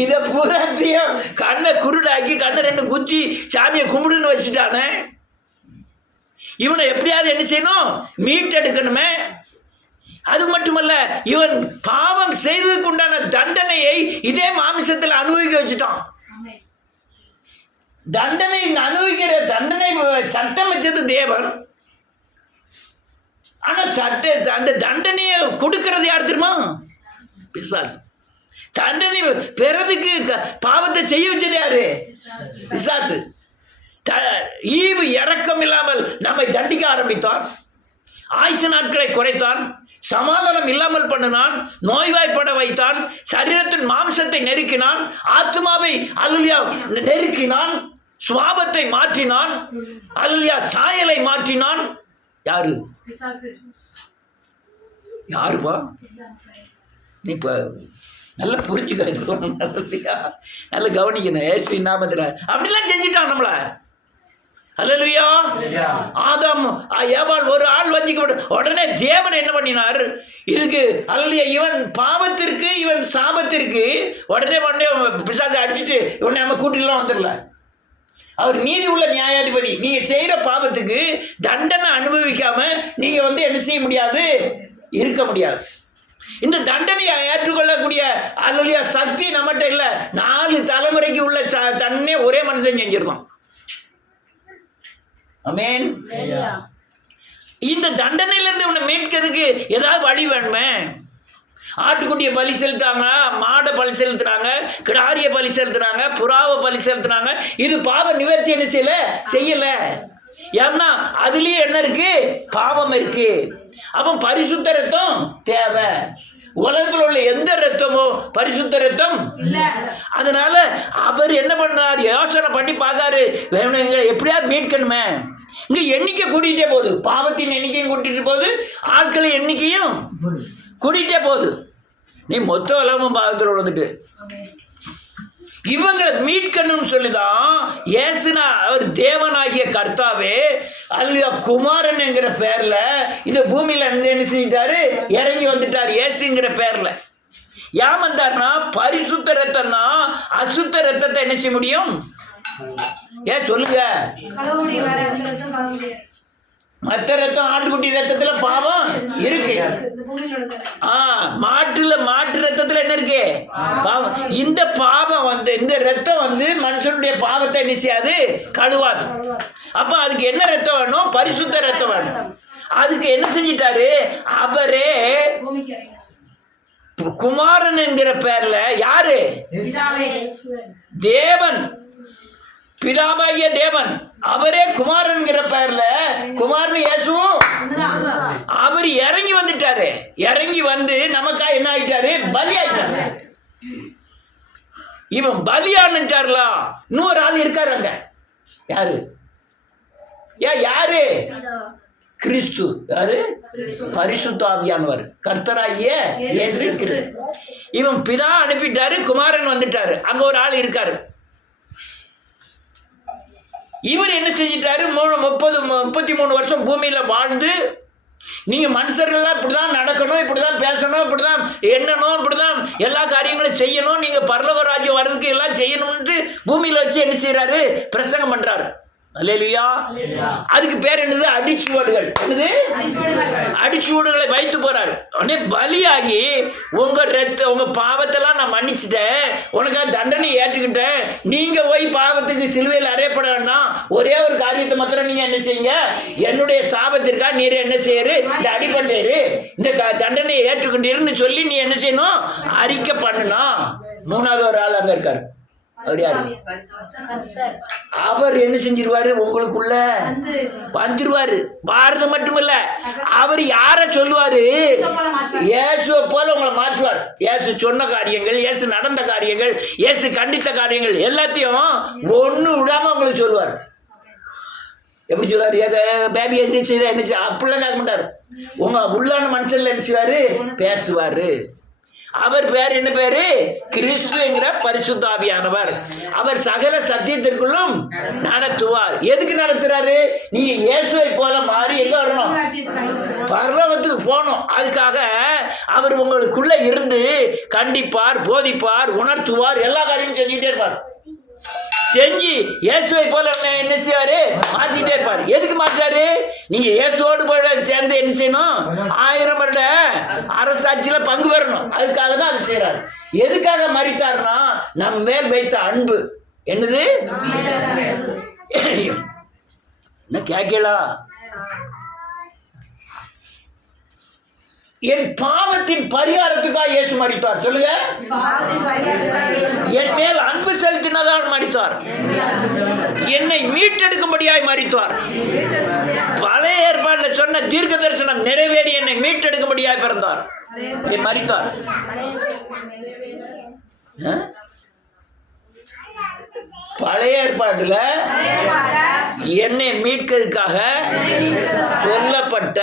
இதை பூராத்தையும் கண்ணை குருடாக்கி கண்ணை 2 குத்தி சாமியை கும்பிடுன்னு வச்சுட்டானே. இவனை எப்படியாவது என்ன செய்யணும்? மீட்டெடுக்கணுமே. அது மட்டுமல்ல, இவன் பாவம் செய்ததுக்கு உண்டான தண்டனையை இதே மாமிசத்தில் அனுபவிக்க வச்சுட்டான். தண்டனை அனுபவிக்கிற தண்டனை சட்டம் வச்சது தேவன். ஆனா அந்த தண்டனையை கொடுக்கறது யார் தெரியுமா? பிசாசு. தண்டனை பெறதுக்கு பாவத்தை செய்ய வச்சது யாரு? பிசாசு. ஈவு இரக்கம் இல்லாமல் நம்மை தண்டிக்க ஆரம்பித்தான். ஆயுசு நாட்களை குறைத்தான், சமாதானம் இல்லாமல் பண்ணினான், நோய்வாய்ப்பட வைத்தான், சரீரத்தின் மாம்சத்தை நெருக்கினான், ஆத்மாவை அல்லேலூயா நெருக்கினான், சுவாபத்தை மாற்றினான், அல்லேலூயா சாயலை மாற்றினான். யாரு? யாருப்பா? நீ இப்போ நல்லா புரிஞ்சுக்க, நல்லா கவனிக்கணும். ஏசு நாமத்தில் அப்படிலாம் செஞ்சுட்டான் நம்மள. அல்லேலூயா. ஆதாம் ஏவாள் ஒரு ஆள் வஞ்சிக்கப்பட்டு உடனே தேவன் என்ன பண்ணினார்? இதுக்கு அல்லேலூயா, இவன் பாவத்திற்கு இவன் சாபத்திற்கு உடனே பிசாசை அடிச்சுட்டு உடனே நம்ம கூட்டிலாம் வந்துடல. அவர் நீதி உள்ள நியாயாதிபதி. நீங்க செய்யற பாவத்துக்கு தண்டனை அனுபவிக்காம நீங்க என்ன செய்ய முடியாது? இருக்க முடியாது. இந்த தண்டனையை ஏற்றுக்கொள்ளக்கூடிய அல்லேலூயா சக்தி நம்மகிட்ட இல்லை. 4 தலைமுறைக்கு உள்ள தன்னை ஒரே மனுஷன் செஞ்சிருக்கோம். ஆமென். இந்த தண்டனையிலிருந்து உன்னை மீட்கிறதுக்கு ஏதாவது வழி வேணுமே. ஆட்டுக்குட்டியை பலி செலுத்தாங்க, மாடை பலி செலுத்துறாங்க, கிடாரிய பலி செலுத்துறாங்க, புறாவை பலி செலுத்துறாங்க. இது பாவ நிவர்த்தி என்ன செய்யல. ஏன்னா அதுலயே என்ன இருக்கு? பாவம் இருக்கு. அப்போ பரிசுத்த ரத்தம் தேவை. உலகத்தில் உள்ள எந்த ரத்தமோ பரிசுத்த ரத்தம். அதனால அவர் என்ன பண்ணார்? யோசனை பண்ணி பார்க்காரு, எப்படியாவது மீட்கணுமே. இங்க எண்ணிக்கை கூட்டிகிட்டே போகுது, பாவத்தின் எண்ணிக்கையும் கூட்டிட்டு போகுது, ஆட்களின் எண்ணிக்கையும் கூட்டிகிட்டே போகுது. நீ மொத்த உலகமும் பாவத்தில் விழுந்துட்டு இவங்களை மீட்கணும்னு சொல்லிதான் இயேசுனா அவர் தேவனாகிய கர்த்தாவே அல்லேலூயா குமாரன் என்கிற பேர்ல இந்த பூமியில என்ன செஞ்சிட்டாரு? இறங்கி வந்துட்டார். இயேசுங்கிற பேர்ல ஏன் வந்தார்னா, பரிசுத்த ரத்தம்னா அசுத்த ரத்தத்தை என்ன செய்ய முடியும்? ஏன் சொல்லுங்க. மற்ற ரத்தம், ஆட்டுக்குட்டி ரத்தத்துல பாவம் இருக்கு. மாட்டு ரத்தத்துல என்ன இருக்கு? பாவம். இந்த பாவம் இந்த ரத்தம் மனுஷனுடைய பாவத்தை என்ன செய்யாது? கழுவாது. அப்ப அதுக்கு என்ன ரத்தம் வேணும்? பரிசுத்த ரத்தம் வேணும். அதுக்கு என்ன செஞ்சிட்டாரு? அவரே குமாரன் என்கிற பேர்ல யாரு? தேவன், பிதாவாகிய தேவன் அவரே குமாரன் பெயர்ல குமாரன் இயேசுவும் அவர் இறங்கி வந்துட்டாரு. இறங்கி வந்து நமக்கா என்ன ஆயிட்டாரு? பலி ஆயிட்டாரு. இவன் பலியானுட்டார்ல. இன்னொரு ஆள் இருக்காரு அங்க. யாரு? யாரு? கிறிஸ்து. யாரு? பரிசுத்த ஆவியானவர், கர்த்தராகிய இயேசு கிறிஸ்து. இவன் பிதா அனுப்பிட்டாரு, குமாரன் வந்துட்டாரு. அங்க ஒரு ஆள் இருக்காரு. இவர் என்ன செஞ்சிட்டாரு? 33 வருஷம் பூமியில வாழ்ந்து, நீங்க மனுஷர்கள்லாம் இப்படிதான் நடக்கணும், இப்படிதான் பேசணும், இப்படிதான் எண்ணணும், இப்படிதான் எல்லா காரியங்களும் செய்யணும், நீங்க பரலோக ராஜ்யம் வர்றதுக்கு எல்லாம் செய்யணும்னு பூமியில வச்சு என்ன செய்யறாரு? பிரசங்கம் பண்றாரு. அல்லேலூயா. அதுக்கு பேர் என்னது? அடிச்சுவடுகள். என்னது? அடிச்சுவடுகளை வைத்து போறாரு. உடனே பலியாகி உங்க பாவத்தெல்லாம் நான் மன்னிச்சுட்டேன், உனக்காக தண்டனை ஏற்றுக்கிட்டேன், நீங்க போய் பாவத்துக்கு சிலுவையில் அறையப்பட வேண்டாம், ஒரே ஒரு காரியத்தை மாத்திரம் நீங்க என்ன செய்யுங்க, என்னுடைய சாபத்திற்காக நீர் என்ன செய்யரு? இந்த அடிபட்டேரு, இந்த தண்டனையை ஏற்றுக்கிட்டீருன்னு சொல்லி நீ என்ன செய்யணும்? அறிக்கை பண்ணணும். 3வது ஒரு ஆள் அங்க இருக்காரு. அவர் யாரு? அவர் என்ன செஞ்சிருவாரு? உங்களுக்குள்ள வந்துருவாரு. வாரது மட்டுமில்ல, அவர் யார சொல்லுவாரு? இயேசுவை போல உங்களை மாற்றுவார். இயேசு சொன்ன காரியங்கள், இயேசு நடந்த காரியங்கள், இயேசு கண்டித்த காரியங்கள் எல்லாத்தையும் ஒண்ணு விடாம உங்களுக்கு சொல்லுவார். எப்படி சொல்லுவாரு? பேபி என்ன செய்ய என்ன செய்ய அப்படிலாம் கேட்க மாட்டாரு. உங்க உள்ளான மனுஷன்ல என்ன செய்வாரு? பேசுவாரு. அவர் பேர் என்ன பேரு? கிறிஸ்து என்கிற பரிசுத்த ஆவியானவர். அவர் சகல சத்தியத்திற்குள்ளும் நடத்துவார். எதுக்கு நடத்துறாரு? நீங்க இயேசுவை போல மாறி எங்க வரணும்? பரலோகத்துக்கு போகணும். அதுக்காக அவர் உங்களுக்குள்ள இருந்து கண்டிப்பார், போதிப்பார், உணர்த்துவார், எல்லா காரியமும் செஞ்சுட்டே இருப்பார். செஞ்சு இயேசுவை போல என்ன செய்வாரு? மாத்திட்டே இருப்பாரு. எதுக்கு மாற்றாரு? நீங்க இயேசுவோடு போய் சேர்ந்து என்ன செய்யணும்? 1000 வருட அரசாட்சியில பங்கு பெறணும். அதுக்காக தான் அது செய்யறாரு. எதுக்காக மரித்தாருன்னா, நம்ம மேல் வைத்த அன்பு. என்னது? என்ன கேட்கலா? என் பாவத்தின் பரிகாரத்துக்காக இயேசு மரித்தார். சொல்லுங்க. என் மேல் அன்பு செலுத்தினதால் மரித்தார். என்னை மீட்டெடுக்கும்படியாய் மரித்தார். பழைய ஏற்பாட்டில் சொன்ன தீர்க்க தரிசனம் நிறைவேறி என்னை மீட்டெடுக்கும்படியாய் பிறந்தார், மரித்தார். பழைய ஏற்பாட்டுல என்னை மீட்கிறதுக்காக சொல்லப்பட்ட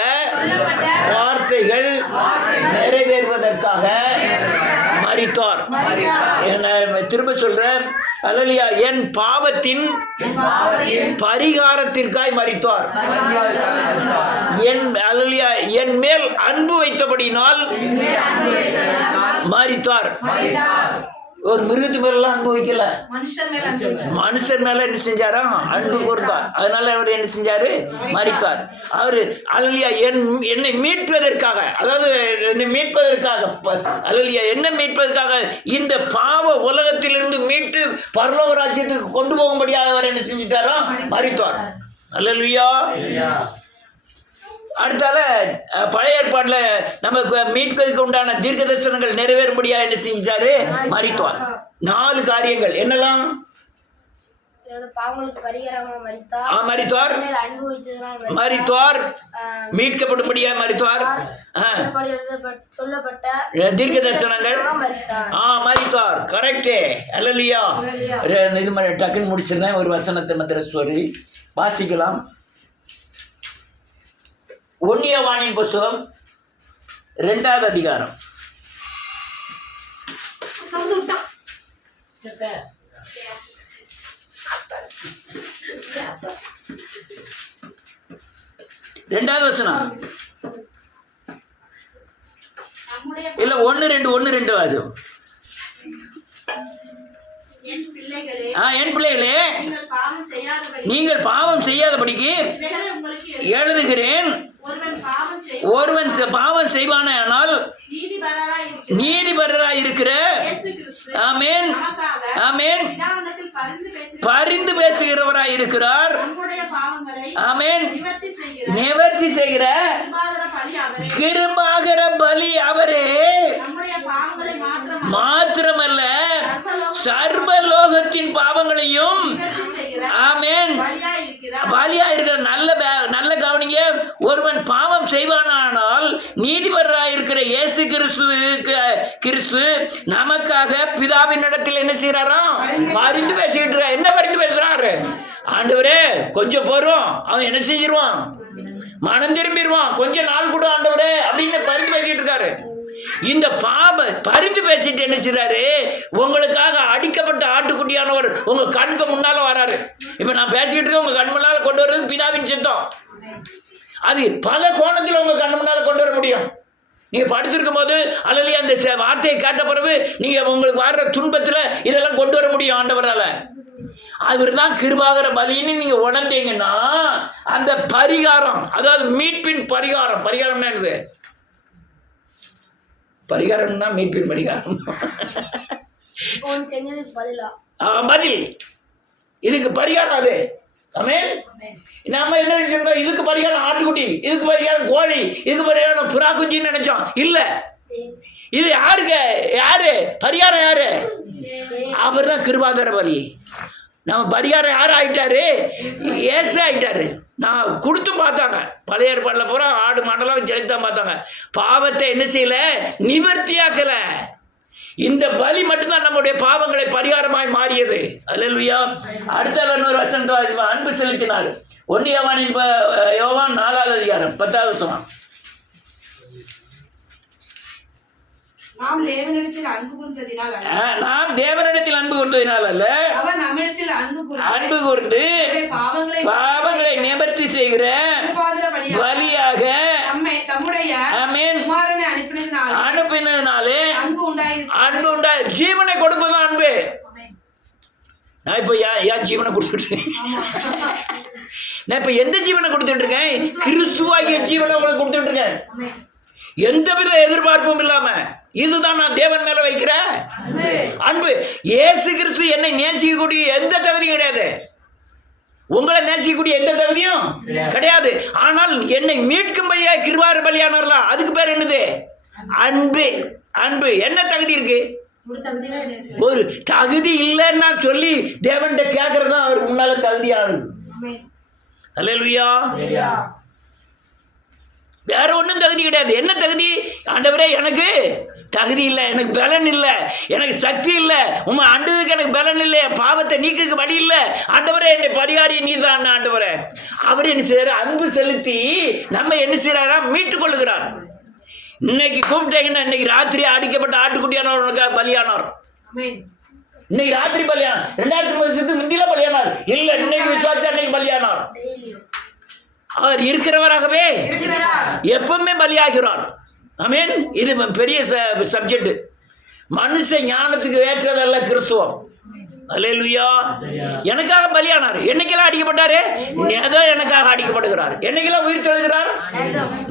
வார்த்தைகள் நிறைவேறுவதற்காக மரித்தார். திரும்ப சொல்றேன், அல்லேலூயா. என் பாவத்தின் பரிகாரத்திற்காய் மரித்தார். அல்லேலூயா. என் மேல் அன்பு வைத்தபடினால் மரித்தார். ஒரு மிருகத்து மேலாம் அன்பு வைக்கல, மனுஷன் மேல என்ன செஞ்சாரா? அன்பு கூர்ந்தார். அதனால அவர் என்ன செஞ்சாரு? மரித்தார். அவரு அல்லேலூயா என்னை மீட்பதற்காக, அதாவது என்னை மீட்பதற்காக, அல்லேலூயா என்னை மீட்பதற்காக இந்த பாவ உலகத்திலிருந்து மீட்டு பரலோக ராஜ்யத்துக்கு கொண்டு போகும்படியாக அவர் என்ன செஞ்சிட்டாரா? மரித்தார். அல்லேலூயா. அடுத்தால பழைய ஏற்பாட்டில் நம்ம மீட்பதற்கு உண்டான தீர்க்க தரிசனங்கள் நிறைவேறும்படியா என்ன செஞ்சிட்டாரு? மரித்தார். 4 காரியங்கள் என்னெல்லாம்? மரித்தார், மரித்தார், மீட்கப்படும்படியா மரித்தார், தீர்க்க தரிசனங்கள், மரித்தார். கரெக்டே. அல்லேலூயா. இது மாதிரி டக்குன்னு முடிச்சிருந்தேன். ஒரு வசனத்தை மாத்திர சொல்லி வாசிக்கலாம். ஒன்னியவானின் புஸ்தகம் 2வது அதிகாரம். ரெண்டாவது வசனம் இல்ல 1:2 வாசம். என் பிள்ளைகளே, நீங்கள் பாவம் செய்யாதபடிக்கு எழுதுகிறேன். ஒருவன் பாவம் செய்வானால் நீதிபரராய் இருக்கிற ஆமென் ஆமென் பரிந்து பேசுகிறவராய் இருக்கிறார். ஆமென். நிவர்த்தி செய்கிற கிருபாகர பலி அவரே. மாத்திரமல்ல சர்வலோகத்தின் பாவங்களையும் ஆமென் பலியா இருக்கிற. நல்ல கவனிங்க. ஒருவன் பாவம் செய்வானால் நீதிபரராய் இருக்கிற இயேசு கிறிஸ்து நமக்காக பிதாவின் இடத்தில் என்ன செய்யறாராம்? பரிந்து பேசிக்கிட்டு இருக்க. என்ன பரிந்து பேசுறாரு? ஆண்டவரே கொஞ்சம் போறோம், அவன் என்ன செஞ்சிருவான்? மனம் திரும்பிடுவான். கொஞ்ச நாள் கூட ஆண்டவரே அப்படின்னு பரிந்து பேசிட்டு இருக்காரு. இந்த பரிந்து பேசிட்டு என்ன செய்றாரு? உங்களுக்காக அடிக்கப்பட்ட ஆட்டுக்குட்டியானவர் உங்க கண்ணுக்கு முன்னால வராரு. இப்ப நான் பேசிக்கிட்டு இருக்க உங்க கண் முன்னால கொண்டு வர்றது பிதாவின் சித்தம். அது பல கோணத்தில் உங்க கண் முன்னால கொண்டு வர முடியும். நீங்க படுத்திருக்கும் போது அல்லது அந்த வார்த்தையை கேட்ட பிறகு நீங்க உங்களுக்கு வர்ற துன்பத்துல இதெல்லாம் கொண்டு வர முடியும் ஆண்டவரால. அவர் தான் கிருபாகர பலின்னு நீங்க உணர்ந்தீங்கன்னா அந்த பரிகாரம், அதாவது மீட்பின் பரிகாரம். பரிகாரம்னா என்னது? பரிகாரம்னா மீட்பின் பரிகாரம். பதில் இதுக்கு பரிகாரம். அது ஆமென். நாம என்ன நினைச்சோம்? இதுக்கு பரிகாரம் ஆட்டுக்குட்டி, இதுக்கு பரிகாரம் கோழி, இதுக்கு பரிகாரம் புறா குஞ்சின்னு நினைச்சோம். இல்ல, இது யாருக்கு? யாரு பரிகாரம்? யாரு? அவர் தான் கிருபாகர பலி. நம்ம பரிகாரம் யார் ஆயிட்டாரு? ஏசு ஆயிட்டாரு. நான் கொடுத்து பார்த்தாங்க. பழைய ஏற்பாட்டில் பூரா ஆடு மாடெல்லாம் ஜெயித்தான் பார்த்தாங்க. பாவத்தை என்ன செய்யல? நிவர்த்தியாக்கல. இந்த பலி மட்டும்தான் நம்முடைய பாவங்களை பரிகாரமாய் மாறியது. அல்லேலூயா. அடுத்த இன்னொரு வசனத்தை அன்பு செலுத்தினார். 1 யோவான் 4வது அதிகாரம் 10வது வசனம். நாம் தேவனிடத்தில் அன்பு கூர்ந்ததினால் அல்ல, அவர் நம்மிடத்தில் அன்பு கூர்ந்து பாவங்களை நிவர்த்தி செய்கிற பலியாக அனுப்பினதினாலே அன்பு உண்டாய். ஜீவனை கொடுப்பதுதான் அன்பு. நான் இப்ப ஏன் ஜீவனை கொடுத்துட்டு நான் இப்ப எந்த ஜீவனை கொடுத்துட்டு இருக்கேன்? கிறிஸ்துவாகிய ஜீவனை உங்களுக்கு கொடுத்துட்டு இருக்கேன். எந்தவித எதிர்பார்ப்பும் இல்லாம. இதுதான் நான் தேவன் மேல வைக்கிற அன்பு. இயேசு கிறிஸ்து என்னை நேசிக்கக்கூடிய எந்த தகுதியும் கிடையாது. உங்களை நேசிக்கக்கூடிய எந்த தகுதியும் கிடையாது. ஆனால் என்னை மீட்கும்படியா கிருபார பலியானார்லாம், அதுக்கு பேர் என்னது? அன்பு. அன்பு என்ன தகுதி இருக்கு? ஒரு தகுதி இல்லைன்னா சொல்லி தேவன்கிட்ட கேட்கறது தான் அவருக்கு முன்னால தகுதியானது. அல்லேலூயா. வேற ஒன்றும் தகுதி கிடையாது. என்ன தகுதி? ஆண்டவரே எனக்கு தகுதி இல்லை, எனக்கு பலன் இல்லை, எனக்கு சக்தி இல்லை, உண்மை ஆண்டதுக்கு எனக்கு பலன் இல்லை, பாவத்தை நீக்குக்கு வழி இல்லை, ஆண்டவரே என்னை பரிகாரிய நீ தான் ஆண்டவரே. அவர் என்ன செய்யற? அன்பு செலுத்தி நம்ம என்ன செய்யறாரா? மீட்டு கொள்ளுகிறார். இன்னைக்கு கூப்பிட்டீங்கன்னா இன்னைக்கு ராத்திரி அடிக்கப்பட்ட ஆட்டுக்குட்டியானவர் பலியானார். இன்னைக்கு ராத்திரி பலியானார். 2000 வருஷத்துக்கு முந்தில பலியானார் இல்ல, இன்னைக்கு விசுவாசம் இன்னைக்கு பலியானார். அவர் இருக்கிறவராகவே எப்பவுமே பலியாகிறார். ஆமென். இது பெரிய சப்ஜெக்ட். மனுஷ ஞானத்துக்கு ஏற்றதல்ல கிறிஸ்துவம். அல்லேலூயா. எனக்காக பலியானார். என்னைக்கெல்லாம் அடிக்கப்பட்டாரு? நேதோ எனக்காக அடிக்கப்படுகிறார். என்னைக்கெல்லாம் உயிர் தெழுகிறார்?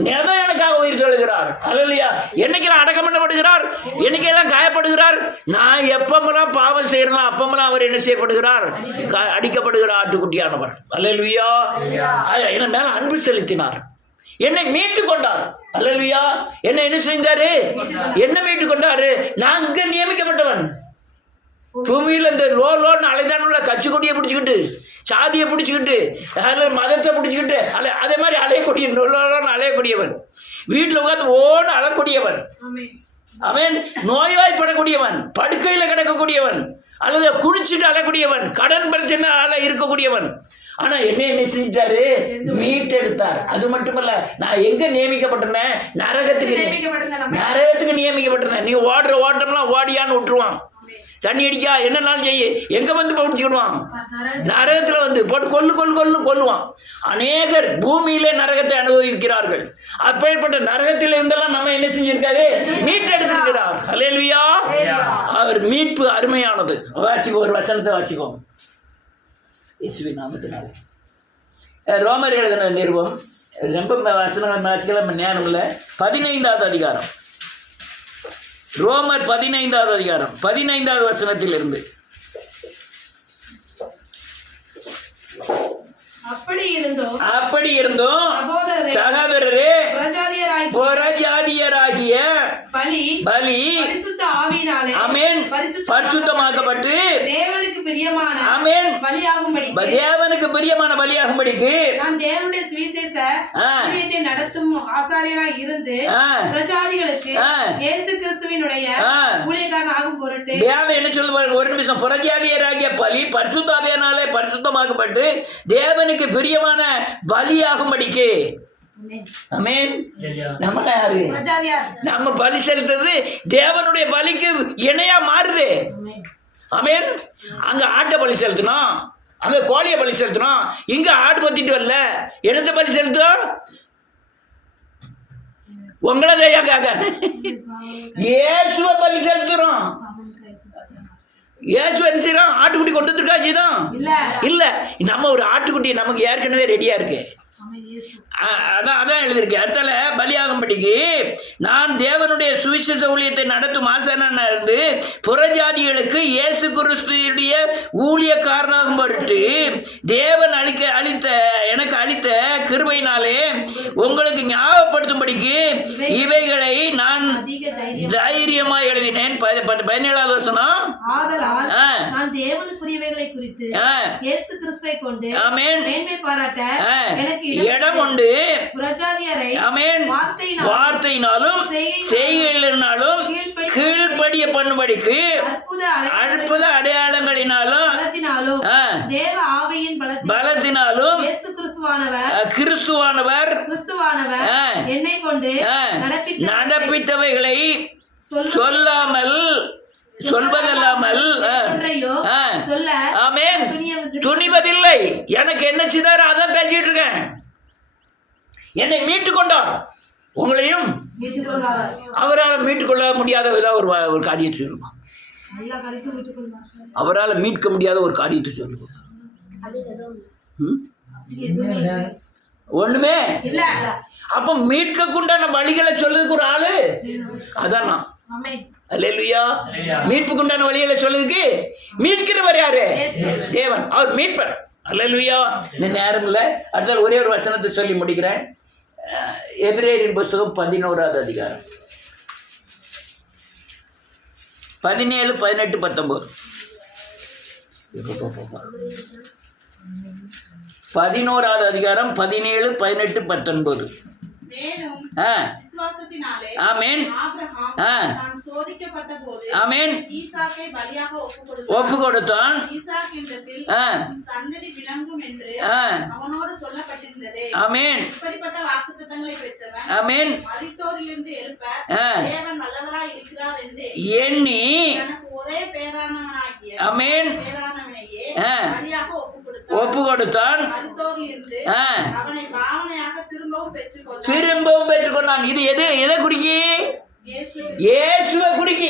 நேதோ எனக்காக உயிர் தெழுகிறார். அல்லேலூயா. என்னைக்கெல்லாம் அடக்கம் பண்ணப்படுகிறார்? என்னைக்கெல்லாம் காயப்படுகிறார்? நான் எப்பமெல்லாம் பாவம் செய்யறேன் அப்பமெல்லாம் அவர் என்ன செய்யப்படுகிறார்? அடிக்கப்படுகிறார் ஆட்டுக்குட்டியானவர். அல்லேலூயா. என்ன மேல அன்பு செலுத்தினார், என்னை மீட்டு கொண்டார். அல்லேலூயா. என்ன செஞ்சாரு? என்ன மீட்டு கொண்டாரு? நான் இங்க நியமிக்கப்பட்டவன். பூமியில் இந்த லோன்னு அலைதானுள்ள கட்சி கொடியை பிடிச்சிக்கிட்டு, சாதியை பிடிச்சிக்கிட்டு, மதத்தை பிடிச்சிக்கிட்டு அதே மாதிரி அலையக்கூடிய லோன்னு அலையக்கூடியவன், வீட்டில் உட்காந்து ஓன்னு அழக்கூடியவன், அவன் நோய்வாய்ப்படக்கூடியவன், படுக்கையில் கிடக்கக்கூடியவன், அல்லது குடிச்சிட்டு அழக்கூடியவன், கடன் பிரச்சனை இருக்கக்கூடியவன். ஆனா என்ன செஞ்சிட்டாரு? மீட்டெடுத்தார். அது மட்டுமல்ல, நான் எங்க நியமிக்கப்பட்டிருந்தேன்? நரகத்துக்கு நியமிக்கப்பட்டிருந்தேன். நீ ஓடுற ஓட்டம்லாம் ஓடியான்னு விட்டுருவான். தண்ணி அடிக்கா என்னன்னாலும் செய்ய எங்க வந்து பிடிச்சிக்கிடுவான்? நரகத்தில் வந்து போட்டு கொல்லுவான். அநேகர் பூமியிலே நரகத்தை அனுபவிக்கிறார்கள். அப்பேற்பட்ட நரகத்தில் இருந்தெல்லாம் நம்ம என்ன செஞ்சிருக்காரு? மீட்டெடுத்திருக்கிறார். அல்லேலூயா. அவர் மீட்பு அருமையானது. வாசிப்போம், ஒரு வசனத்தை வாசிப்போம். இயேசுவின் நாமத்தினால. ரோமர் எழுதின நிருபம் ரொம்ப வசனம் வாசிக்கலாம் ஞானம் இல்லை. 15வது அதிகாரம். ரோமர் 15வது அதிகாரம் 15வது வசனத்திலிருந்து. அப்படி இருந்தோம் சகோதரரே, புறஜாதியராகிய பலி ஆமென் பரிசுத்தமாக்கப்பட்டு தேவனுக்கு பிரியமான பலியாகும்படிக்கு நான் தேவனுடைய சுவிசேஷ ஊழியத்தை நடத்தும் ஆசாரியனாய் இருந்து புறஜாதிகளுக்கு இயேசு கிறிஸ்துவினுடைய ஊழியக்காரன் ஆகும் பொருட்டு தேவன் என்ன சொல்லுவார்? ஒரு நிமிஷம். புறஜாதியராகிய பலி பரிசுத்த ஆவியினாலே பரிசுத்தமாக்கப்பட்டு தேவனுக்கு பிரியமான பலியாகும்படிக்கு. ஆமென். நம்ம யாரு? நம்ம பலி செலுத்துறது தேவனுடைய பலிக்கு இணையா மாறுது. ஆமென். அங்க ஆட்டை பலி செலுத்தணும், அங்க கோழியை பலி செலுத்தணும், இங்க ஆடு பத்திட்டு வரல. என்னத்த பலி செலுத்தும்? உங்களை தயாக்காக இயேசுவ பலி செலுத்துறோம். இயேசு என்ன செய்யறோம்? ஆட்டுக்குட்டி கொண்டு வந்துருக்காச்சுதான் இல்ல. நம்ம ஒரு ஆட்டுக்குட்டி நமக்கு ஏற்கனவே ரெடியா இருக்கு. அதான் எழுதியிருக்கு. அடுத்தால பலியாகும்படிக்கு நான் தேவனுடைய சுவிசேஷ ஊழியத்தை நடத்தும் ஆசாரியனா இருந்து புறஜாதிகளுக்கு இயேசு கிறிஸ்துவுடைய ஊழியக்காரனாகும் பொருட்டு தேவன் எனக்கு அளித்த கிருபையினாலே உங்களுக்கு ஞாபகப்படுத்தும்படிக்கு இவைகளை நான் தைரியமாய் எழுதினேன். 17வது வசனம். இடம் உண்டு. ஆமென். வார்த்தையினாலும் செய்கைகளினாலும் கீழ்ப்படிய பண்ணும்படிக்கு அற்புத அடையாளங்களினாலும் தேவ ஆவியின் பலத்தினாலும் கிறிஸ்துவானவர் என்னை கொண்டு நடப்பித்தவைகளை சொல்வதல்லாமல் ஆமென் துணிவதில்லை. எனக்கு என்ன செய்தாரோ அதான் பேசிட்டு இருக்கேன். என்னை மீட்டு கொண்டார், உங்களையும் அவரால் மீட்டுக்கொள்ள முடியாத ஏதாவது ஒரு காரியத்தை சொல்லுமா? அவரால் மீட்க முடியாத ஒரு காரியத்தை சொல்லுமா? ஒண்ணுமே இல்ல. அப்ப மீட்கக்குண்டான வழிகளை சொல்றதுக்கு ஒரு ஆளு அதான் நான். அல்லேலூயா. மீட்புக்குண்டான வழிகளை சொல்றதுக்கு மீட்கிறவர் யாரு? தேவன். அவர் மீட்பர். அல்லேலூயா. இன்னும் நேரம் இல்லை. அடுத்தால் ஒரே ஒரு வசனத்தை சொல்லி முடிக்கிறேன். எபிரேயரின் புஸ்தகம் 11வது அதிகாரம் 17, 18, 19. 11வது அதிகாரம் 17, 18, 19. மேலும் விசுவாசத்தினாலே ஆமென். ஆபிரகாம் தான் சோதிக்கப்பட்டபோது ஆமென். ஈசாக்கை பலியாக ஒப்பு கொடுத்தான். ஈசாக்கினிடத்தில் சந்ததி விளங்கும் என்று அவனோடு சொல்லப்பட்டிருந்ததே. ஆமென். இப்படிப்பட்ட வாக்குத்தத்தங்களை பெற்றவன் ஆமென். மரித்தோரிலிருந்து எழுப்ப தேவன் வல்லவராய் இருக்கிறார் என்று எண்ணி தனக்கு ஒரே பேரானவனாகிய ஆமென் பேரானவனையே பலியாக ஒப்பு கொடுத்தான். மரித்தோரிலிருந்து அவனை பாவனையாக திரும்பவும் பெற்றுக்கொண்டான். இது எதை குறிக்கி? இயேசுவை குறிக்கி.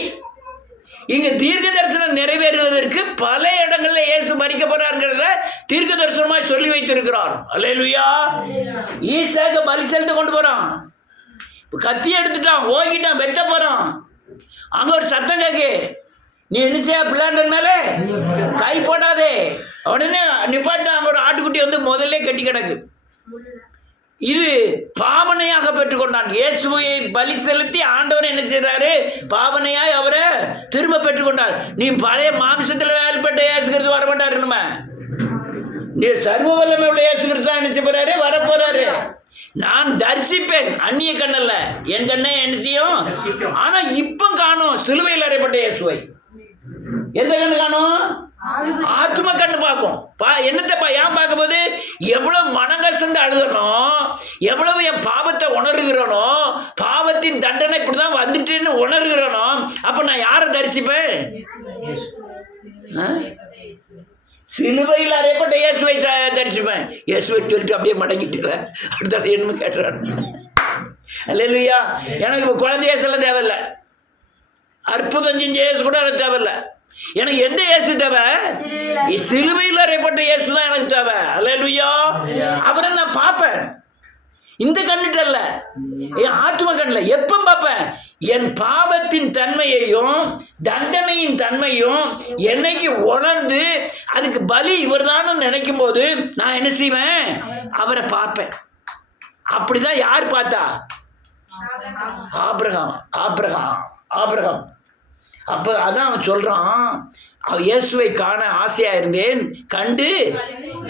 இங்க தீர்க்க தரிசனம் நிறைவேறுவதற்கு பல இடங்கள்ல இயேசு மரிக்க போறாருங்கிறத தீர்க்க தரிசனமாய் சொல்லி வைத்திருக்கிறார். அல்லேலூயா. ஈசாக்க பலி செலுத்த கொண்டு போறான். கத்தி எடுத்துட்டான், ஓங்கிட்டான், வெட்ட போறான். அங்க ஒரு சத்தம் கேக்கு, நீ என்ன செய்ய பிள்ளாண்டன் மேலே கை போடாதே. உடனே நிப்பாட்டான். அங்க ஒரு ஆட்டுக்குட்டி வந்து முதல்ல கட்டி கிடக்கு. இது பாவனையாக பெற்றுக்கொண்டான். இயேசுவை பலி செலுத்தி ஆண்டவர் என்ன செய்தாரு? பாவனையாய் அவரை திரும்ப பெற்றுக்கொண்டார். நீ பழைய மாம்சத்தில் வேலைப்பட்ட இயேசு கிறிஸ்து வர மாட்டாரு. நம்ம நீ சர்வ வல்லமை உள்ள இயேசு கிறிஸ்து என்ன செய்ய போறாரு? வரப்போறாரு. நான் தரிசிப்பேன், அந்நிய கண்ணல்ல, என் கண்ணை என்ன செய்யும். ஆனா இப்ப காணும் சிலுவையில் அறையப்பட்ட இயேசுவை. எந்த கண்ணு காணும்? ஆத்ம கண்ணு பார்க்கும். என்னத்தை ஏன் பார்க்கும் போது எவ்வளவு மனங்கசந்து அழுகணும், எவ்வளவு என் பாவத்தை உணர்கிறனோ, பாவத்தின் தண்டனை இப்படிதான் வந்துட்டுன்னு உணர்கிறனோ, அப்ப நான் யாரை தரிசிப்பேன்? சிலுவையில் அறையப்பட்ட இயேசுவை தரிசிப்பேன். இயேசுவை சொல்லிட்டு அப்படியே மடங்கிட்டு அடுத்த என்ன கேட்டுறாரு. அல்லேலூயா. எனக்கு இப்போ குழந்தைய சொல்ல தேவையில்லை, அற்புதம் செஞ்ச இயேசு கூட எனக்கு தேவையில்லை. எனக்கு எந்த இயேசு தேவை? சிலுவையில் அறையப்பட்ட இயேசு தான் எனக்கு தேவை. அல்லேலூயா. அவரை நான் பார்ப்பேன். இந்த கண்ணுட்டு அல்ல, என் ஆத்ம கண்ணில் எப்ப பார்ப்பேன்? என் பாவத்தின் தன்மையையும் தண்டனையின் தன்மையும் என்னைக்கு உணர்ந்து அதுக்கு பலி இவர்தான் நினைக்கும் போது நான் என்ன செய்வேன்? அவரை பார்ப்பேன். அப்படிதான் யார் பார்த்தா? ஆபிரகாம். ஆபிரகாம். ஆபிரகாம். அப்போ அதான் அவன் சொல்கிறான், இயேசுவை காண ஆசையாக இருந்தேன், கண்டு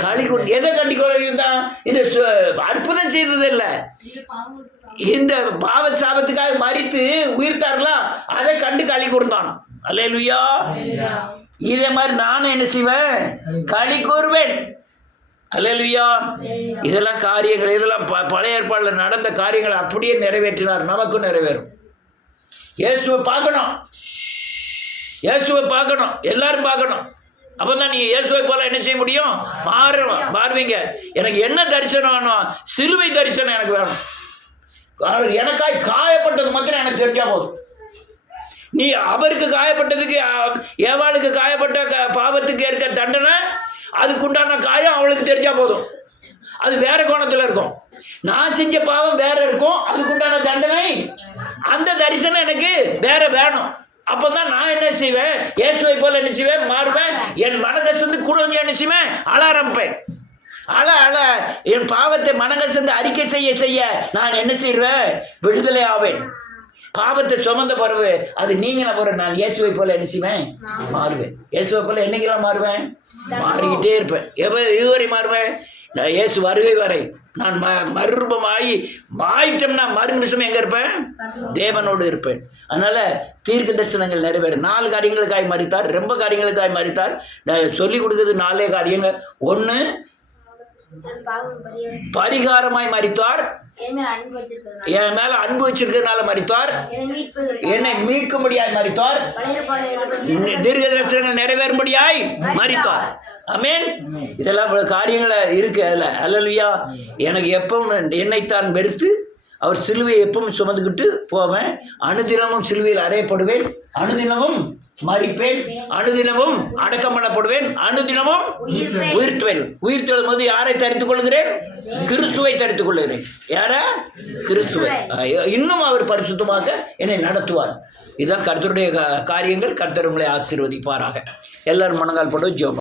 களி கொண்டு. எதை கண்டு கொண்டான்? இந்த அற்புதம் செய்தது இல்லை, இந்த பாவ சாபத்துக்காக மரித்து உயிர்த்தார்களா, அதை கண்டு களி கூர்ந்தான். அல்லேலூயா. இதே மாதிரி நானும் என்ன செய்வேன்? களி கூறுவேன். அல்லேலூயா. இதெல்லாம் காரியங்கள், இதெல்லாம் பழைய ஏற்பாட்டில் நடந்த காரியங்களை அப்படியே நிறைவேற்றினார். நமக்கும் நிறைவேறும். இயேசுவை பார்க்கணும், இயேசுவை பார்க்கணும், எல்லாரும் பார்க்கணும். அப்போ தான் நீங்கள் இயேசுவை போல என்ன செய்ய முடியும்? மாறுவீங்க. எனக்கு என்ன தரிசனம் வேணும்? சிலுவை தரிசனம் எனக்கு வேணும். அவர் எனக்காய் காயப்பட்டது மாத்திரம் எனக்கு தெரிஞ்சா போதும். நீ அவருக்கு காயப்பட்டதுக்கு, ஏவாளுக்கு காயப்பட்ட பாவத்துக்கு ஏற்க தண்டனை, அதுக்குண்டான காயம் அவளுக்கு தெரிஞ்சா போதும். அது வேற கோணத்தில் இருக்கும். நான் செஞ்ச பாவம் வேற இருக்கும், அதுக்குண்டான தண்டனை, அந்த தரிசனம் எனக்கு வேற வேணும். அப்போதான் நான் என்ன செய்வேன்? இயேசுவை போல என்ன செய்வேன்? மாறுவேன். என் மனகசந்து கூட வந்து என்ன செய்வேன்? அழ ஆரம்பிப்பேன். அழ என் பாவத்தை மனகசந்து அறிக்கை செய்ய நான் என்ன செய்வேன்? விடுதலை ஆவேன். பாவத்தை சுமந்த பிறகு அது நீங்கின பிறகு நான் இயேசுவை போல என்ன செய்வேன்? மாறுவேன். இயேசுவை போல என்னைக்கெல்லாம் மாறுவேன்? மாறிக்கிட்டே இருப்பேன். இதுவரை மாறுவேன்? நான் இயேசு வருகை வரை நான் மறுரூபமாகி மாயிட்டோம்னா மறு நிமிஷம் எங்கே இருப்பேன்? தேவனோடு இருப்பேன். அதனால் தீர்க்க தரிசனங்கள் நிறைவேறும். 4 காரியங்களுக்காய் மரித்தார், ரொம்ப காரியங்களுக்காய் மரித்தார். நான் சொல்லிக் கொடுக்குறது 4 காரியங்கள். 1, பரிகாரமாய் மரித்தார். என் மேல அன்பு வச்சிருக்கிறதுனால மரித்தார். என்னை மீட்கும்படியாய் மரித்தார். தீர்க்க தரிசனங்கள் நிறைவேறும்படியாய் மரித்தார். ஆமென். இதெல்லாம் காரியங்கள் இருக்கு அதில். அல்லேலூயா. எனக்கு எப்பவும் என்னைத்தான் வெறுத்து அவர் சிலுவையை எப்பவும் சுமந்துக்கிட்டு போவேன். அனுதினமும் சிலுவையில் அறையப்படுவேன், அனுதினமும் மரிப்பேன், அனுதினமும் அடக்கம் பண்ணப்படுவேன், அனுதினமும் உயிர்த்துவேன். உயிர்த்தெழும் போது யாரை தரித்துக் கொள்கிறேன்? கிறிஸ்துவை தரித்துக் கொள்கிறேன். யார? கிறிஸ்துவை. இன்னும் அவர் பரிசுத்தமாக என்னை நடத்துவார். இதுதான் கர்த்தருடைய காரியங்கள். கர்த்தர் உங்களை ஆசீர்வதிப்பாராக. எல்லாரும் மனங்கால் போட்டு ஜெபம்.